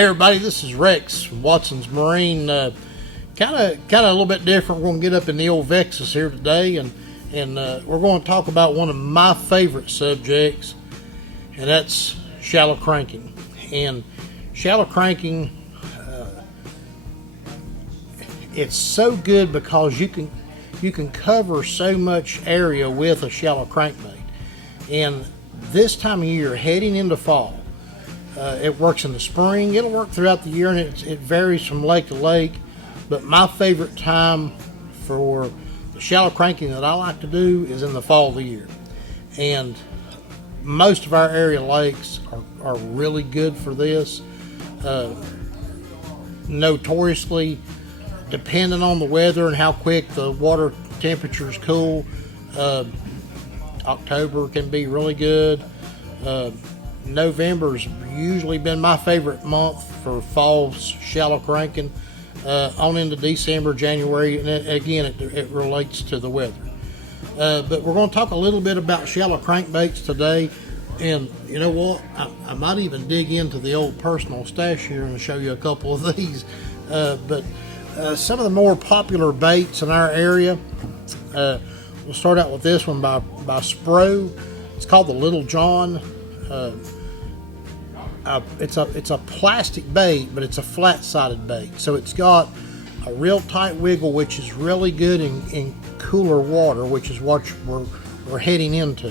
Hey everybody, this is Rex from Watson's Marine. Kind of a little bit different. We're going to get up in the old Vexus here today, and we're going to talk about one of my favorite subjects, and that's shallow cranking. And shallow cranking, it's so good because you can cover so much area with a shallow crankbait. And this time of year, heading into fall, it works in the spring. It'll work throughout the year, and it varies from lake to lake. But my favorite time for the shallow cranking that I like to do is in the fall of the year. And most of our area lakes are really good for this. Notoriously, depending on the weather and how quick the water temperatures cool, October can be really good. November's usually been my favorite month for fall shallow cranking, on into December, January, and it relates to the weather. But we're going to talk a little bit about shallow crankbaits today, and you know what? I might even dig into the old personal stash here and show you a couple of these. But some of the more popular baits in our area, we'll start out with this one by Spro. It's called the Little John. It's a plastic bait, but it's a flat-sided bait, so it's got a real tight wiggle, which is really good in cooler water, which is what we're heading into.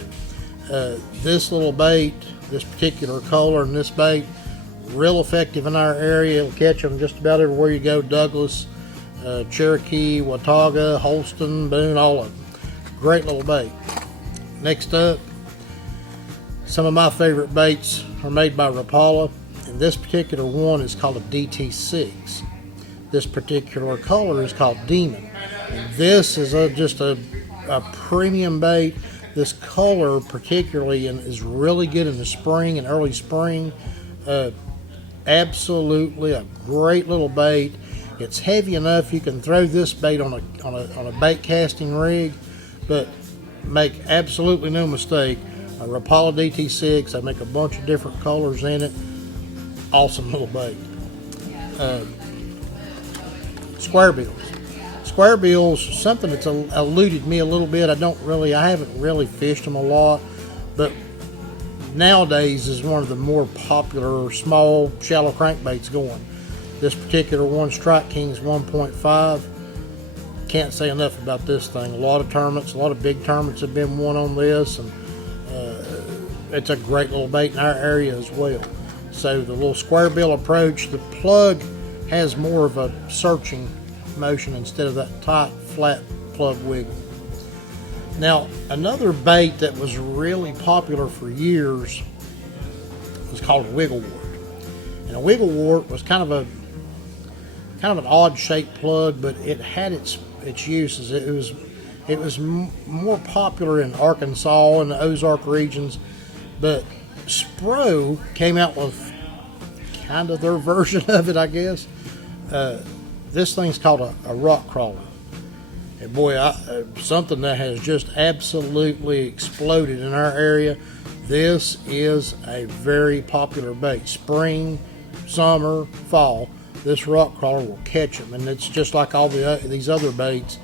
This little bait, this particular color and this bait, real effective in our area. It'll catch them just about everywhere you go. Douglas, Cherokee, Watauga, Holston, Boone, all of them. Great little bait. Next up, some of my favorite baits are made by Rapala, and this particular one is called a DT6. This particular color is called Demon. And this is just a premium bait. This color particularly is really good in the spring and early spring. Absolutely a great little bait. It's heavy enough you can throw this bait on a bait casting rig, but make absolutely no mistake, a Rapala DT6, I make a bunch of different colors in it. Awesome little bait. Square bills. Square bills, something that's eluded me a little bit. I haven't really fished them a lot, but nowadays is one of the more popular small shallow crankbaits going. This particular one, Strike King's 1.5. Can't say enough about this thing. A lot of tournaments, a lot of big tournaments have been won on this, and it's a great little bait in our area as well. So the little square bill approach, the plug has more of a searching motion instead of that tight, flat plug wiggle. Now, another bait that was really popular for years was called a wiggle wart. And a wiggle wart was kind of an odd shaped plug, but it had its uses. It was more popular in Arkansas and the Ozark regions, but Spro came out with kind of their version of it, I guess. This thing's called a rock crawler. And boy, something that has just absolutely exploded in our area. This is a very popular bait. Spring, summer, fall, this rock crawler will catch them, and it's just like all these other baits,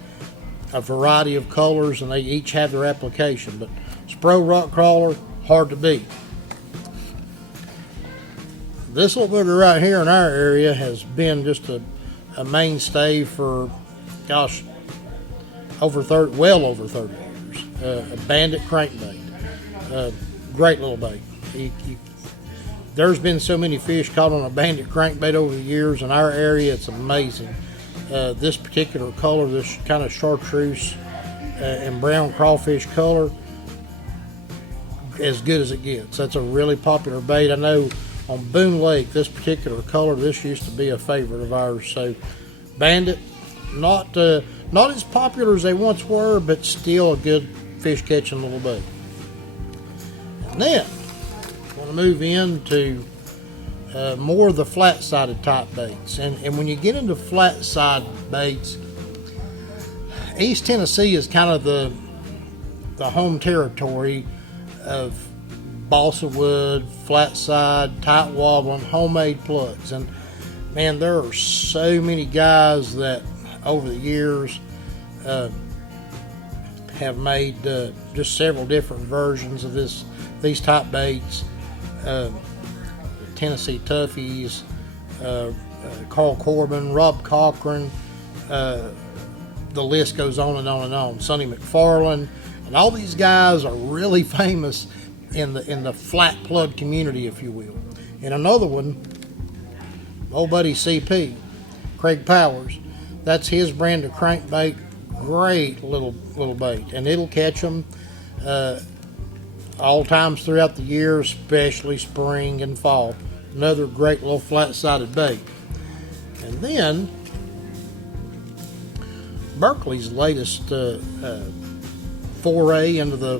a variety of colors, and they each have their application. But Spro rock crawler, hard to beat. This little booger right here in our area has been just a mainstay for, gosh, well over 30 years. A bandit crankbait. Great little bait. There's been so many fish caught on a bandit crankbait over the years in our area, it's amazing. This particular color, this kind of chartreuse and brown crawfish color, as good as it gets. That's a really popular bait. I know on Boone Lake, this particular color, this used to be a favorite of ours. So bandit, not as popular as they once were, but still a good fish catching little bait. And then I want to move into more of the flat-sided type baits. And when you get into flat-side baits, East Tennessee is kind of the home territory of balsa wood, flat side, tight wobbling, homemade plugs. And man, there are so many guys that over the years have made just several different versions of these type baits. Tennessee Toughies, Carl Corbin, Rob Cochran, the list goes on and on and on. Sonny McFarland, and all these guys are really famous in the flat plug community, if you will. And another one, old buddy CP, Craig Powers, that's his brand of crankbait. Great little bait, and it'll catch them all times throughout the year, especially spring and fall. Another great little flat-sided bait. And then Berkeley's latest foray into the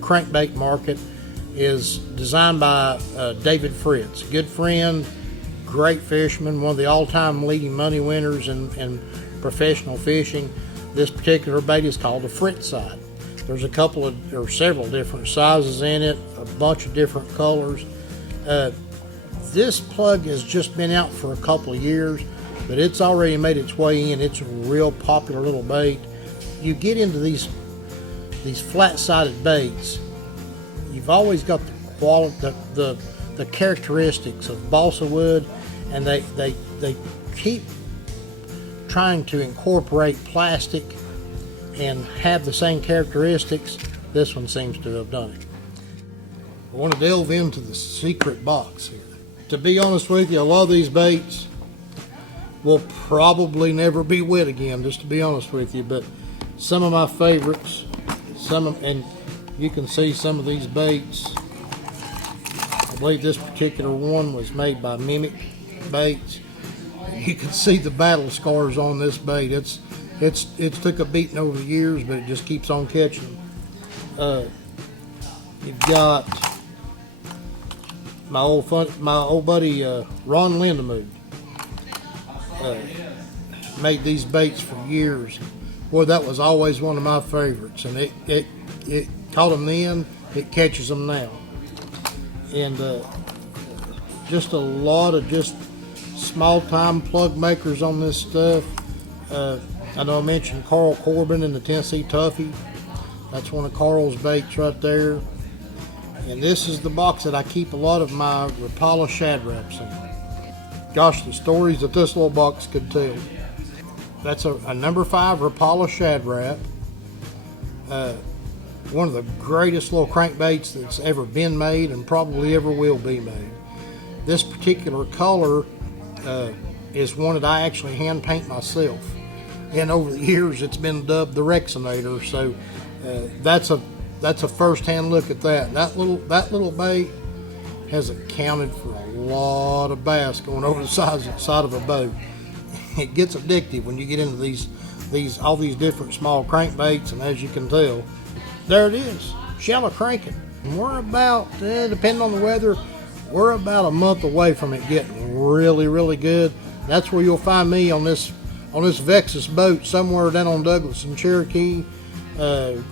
crankbait market is designed by David Fritz, good friend, great fisherman, one of the all-time leading money winners in professional fishing. This particular bait is called a Fritz side. There's several different sizes in it, a bunch of different colors. This plug has just been out for a couple of years, but it's already made its way in. It's a real popular little bait. You get into these flat-sided baits, you've always got the quality, the characteristics of balsa wood, and they keep trying to incorporate plastic and have the same characteristics. This one seems to have done it. I want to delve into the secret box here. To be honest with you, a lot of these baits will probably never be wet again, just to be honest with you, but some of my favorites, and you can see some of these baits. I believe this particular one was made by Mimic Baits. You can see the battle scars on this bait. It's took a beating over the years, but it just keeps on catching. You've got my old buddy Ron Lindemuth. Made these baits for years. Boy, that was always one of my favorites, and it caught them then, it catches them now. And just a lot of just small-time plug makers on this stuff. I know I mentioned Carl Corbin and the Tennessee Toughie. That's one of Carl's baits right there. And this is the box that I keep a lot of my Rapala shad wraps in. Gosh, the stories that this little box could tell. That's a number 5 Rapala shad wrap. One of the greatest little crankbaits that's ever been made and probably ever will be made. This particular color is one that I actually hand paint myself. And over the years, it's been dubbed the Rexinator. So that's a first-hand look at that. That little bait has accounted for a lot of bass going over the side of a boat. It gets addictive when you get into all these different small crankbaits, and as you can tell, there it is, shallow cranking. We're about, depending on the weather, we're about a month away from it getting really, really good. That's where you'll find me on this Vexus boat somewhere down on Douglas and Cherokee,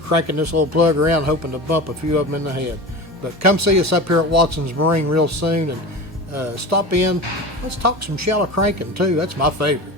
cranking this little plug around, hoping to bump a few of them in the head. But come see us up here at Watson's Marine real soon, and stop in. Let's talk some shallow cranking too. That's my favorite.